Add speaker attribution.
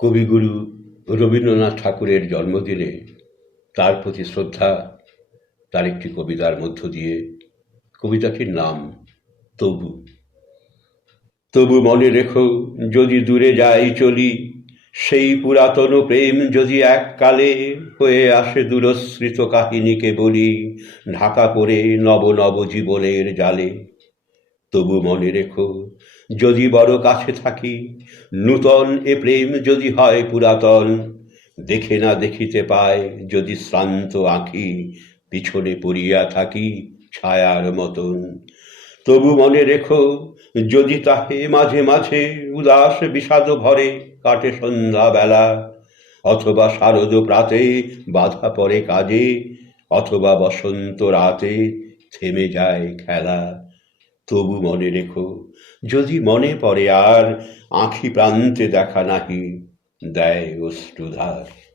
Speaker 1: কবিগুরু রবীন্দ্রনাথ ঠাকুরের জন্মদিনে তার প্রতি শ্রদ্ধা, তার একটি কবিতার মধ্য দিয়ে কবিতাটির নাম তবু। তবু মনে রেখো, যদি দূরে যাই চলি, সেই পুরাতন প্রেম যদি এককালে হয়ে আসে দূরস্মৃত কাহিনীকে বলি, ঢাকা পড়ে নব নব জীবনের জালে। তবু মনে রেখো, যদি বড় কাছে থাকি, নূতন এ প্রেম যদি হয় পুরাতন, দেখে না দেখিতে পায়, যদি শ্রান্ত আঁখি পিছনে পড়িয়া থাকি ছায়ার মতন। তবু মনে রেখো, যদি তাহে মাঝে মাঝে উদাস বিষাদ ভরে কাটে সন্ধ্যা বেলা অথবা শারদ প্রাতে বাধা পড়ে কাজে, অথবা বসন্ত রাতে থেমে যায় খেলা। তবু মনে রেখো যদি মনে পড়ে আর আঁখি প্রান্তে দেখা নাহি দেয় অশ্রুধার।